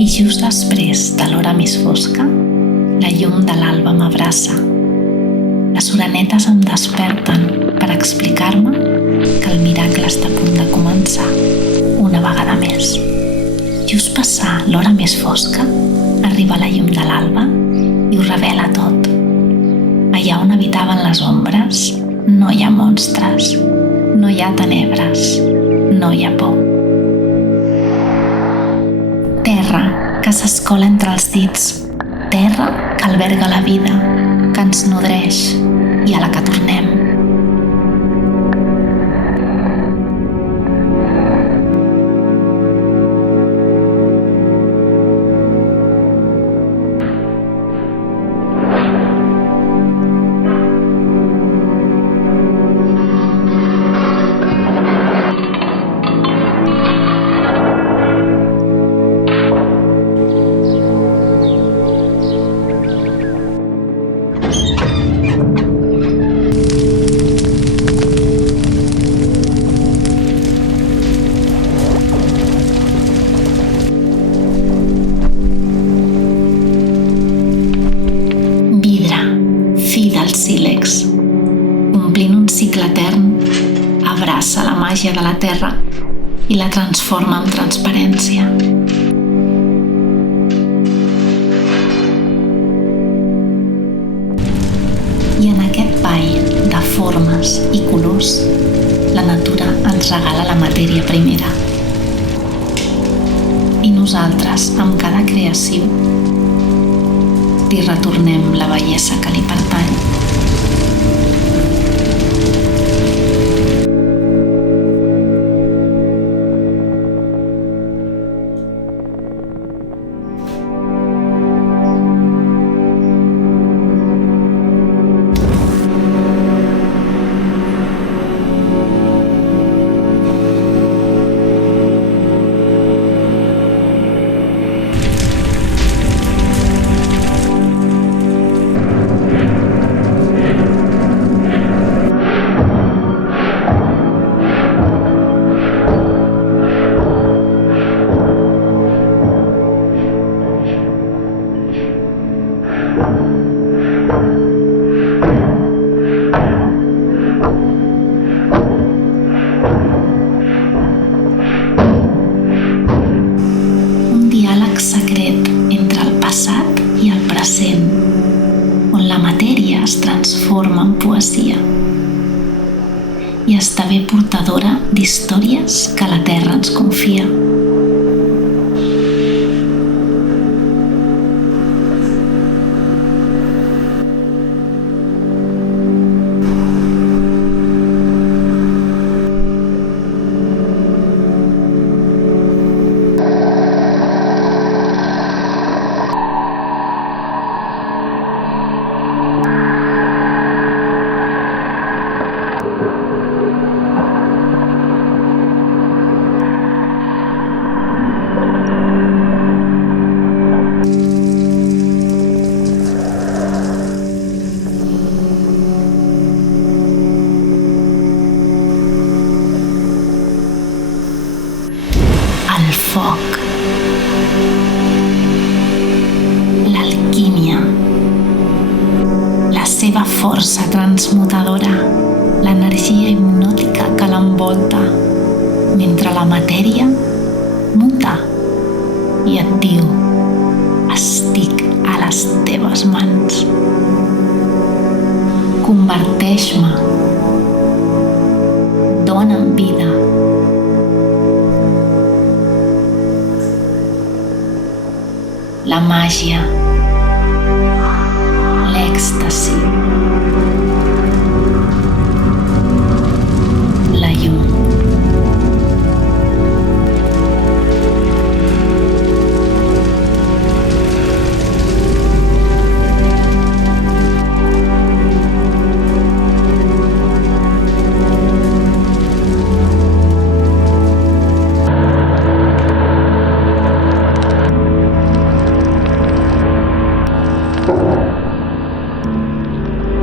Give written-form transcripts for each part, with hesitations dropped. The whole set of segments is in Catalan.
I just després de l'hora més fosca, la llum de l'alba m'abraça. Les orenetes em desperten per explicar-me que el miracle està a punt de començar una vegada més. Just passar l'hora més fosca, arriba la llum de l'alba i ho revela tot. Allà on habitaven les ombres no hi ha monstres, no hi ha tenebres, no hi ha por. Terra que s'escola entre els dits, terra que alberga la vida, que ens nodreix i a la que tornem. Sílex, omplint un cicle etern, abraça la màgia de la terra i la transforma en transparència. I en aquest ball de formes i colors, la natura ens regala la matèria primera. I nosaltres, amb cada creació, li retornem la bellesa que li pertany. Secret entre el passat i el present, on la matèria es transforma en poesia i esdevé portadora d'històries que la terra ens confia. El foc, l'alquímia, la seva força transmutadora, l'energia hipnòtica que l'envolta, mentre la matèria muta i et diu: estic a les teves mans. Converteix-me, dona'm vida. La màgia, l'èxtasi, la llum.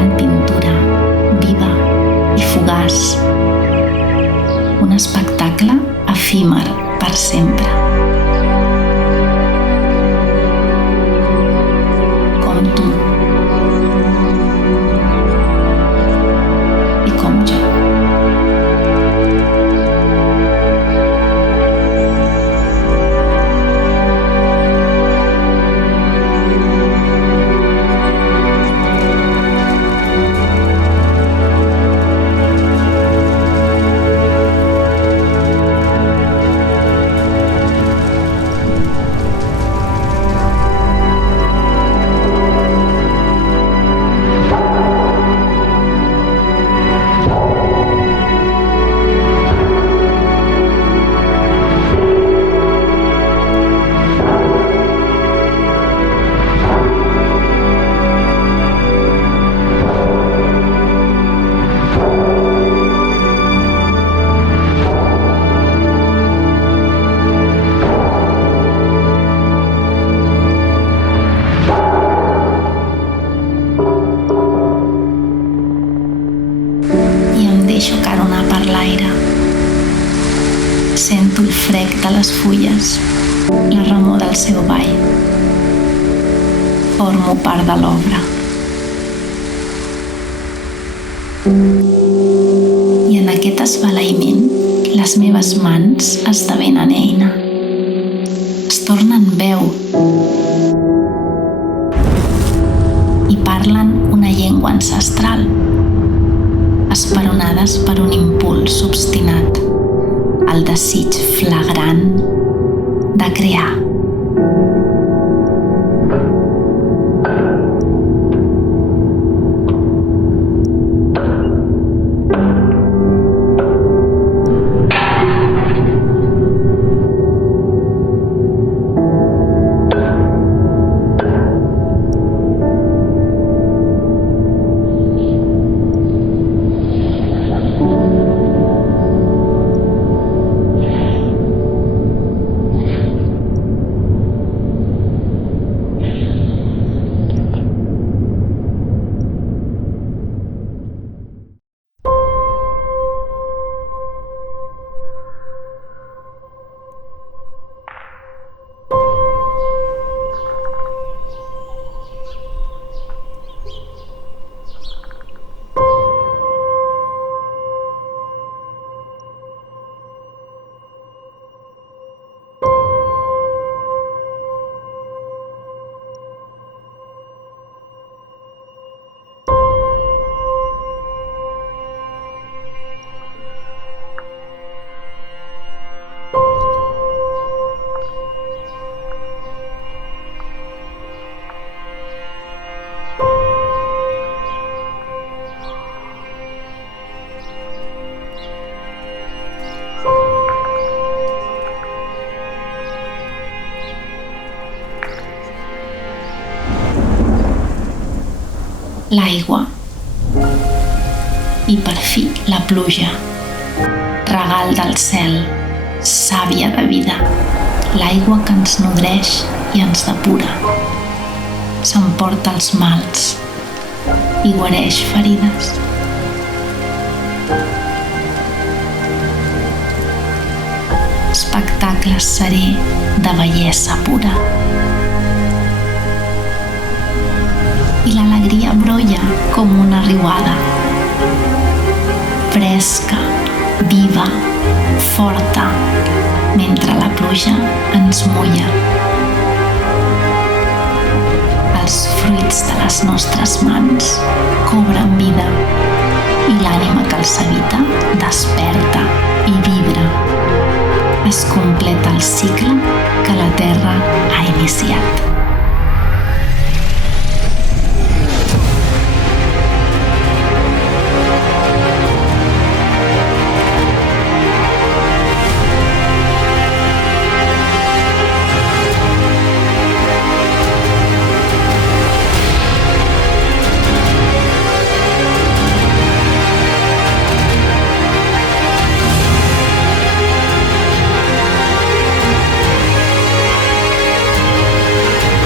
gran pintura, viva i fugaç. Un espectacle efímer per sempre. Com tu. I com jo. Deixo caronar per l'aire. Sento el frec de les fulles, la remor del seu ball. Formo part de l'obra. I en aquest esbalaïment, les meves mans esdevenen eina. Es tornen veu i parlen una llengua ancestral, esperonades per un impuls obstinat, el desig flagrant de crear. L'aigua i per fi la pluja, regal del cel, sàvia de vida, l'aigua que ens nodreix i ens depura, s'emporta els mals i guareix ferides. Espectacle serè de bellesa pura. I l'alegria brolla com una riuada, fresca, viva, forta, mentre la pluja ens mulla. Els fruits de les nostres mans cobren vida i l'ànima que els habita desperta i vibra. Es completa el cicle que la Terra ha iniciat.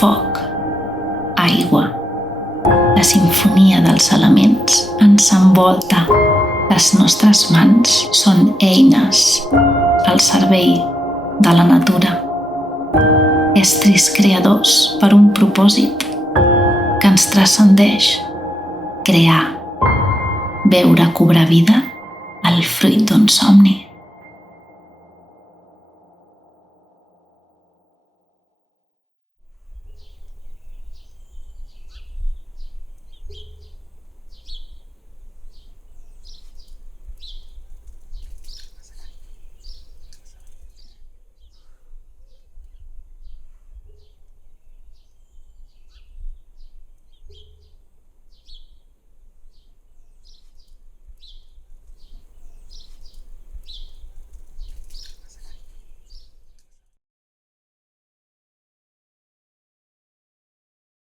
foc, aigua. La simfonia dels elements ens envolta. Les nostres mans són eines al servei de la natura. Estris creadors per un propòsit que ens transcendeix. Crear, veure cobrar vida el fruit d'un somni.